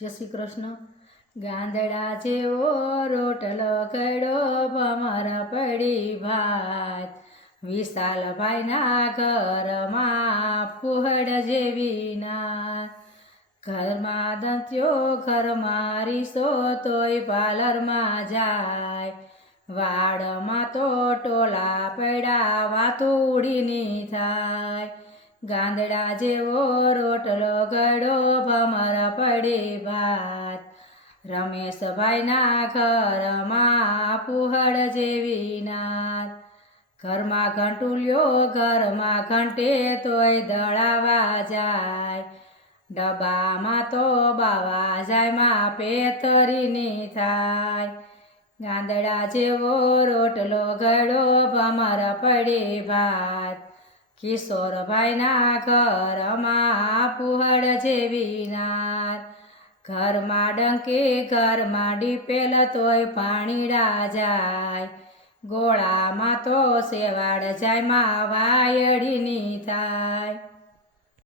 જય શ્રી કૃષ્ણ. ગાંદડા જેવો રોટલો કડ્યો ભમર પડી ભાત, વિશાલભાઈના ઘરમાં પુહડ જેવી નાત. ઘરમાં દંત્યો ઘરમાં રીસો તોય પાર્લરમાં જાય, વાડમાં તો ટોલા પડ્યા વાતુડીની થાય. ગાંદડા જેવો રોટલો ગળ્યો ભમર પડી ભાત, રમેશભાઈના ઘરમાં પુહડ જેવી નાત. ઘરમાં ઘંટુલ્યો ઘરમાં ઘંટે તોય દળાવા જાય, ડબ્બામાં તો બાવા જાય માં પેતરીની થાય. ગાંદડા જેવો રોટલો ગળ્યો ભમર પડી ભાત, કિશોરભાઈના ઘરમાં પુહડ જેવી નાત. ઘરમાં ડંકી ઘરમાં ડીપેલ તોય પાણીડા જાય, ગોળામાં તો સેવાડ જાય માં વાયડીની થાય.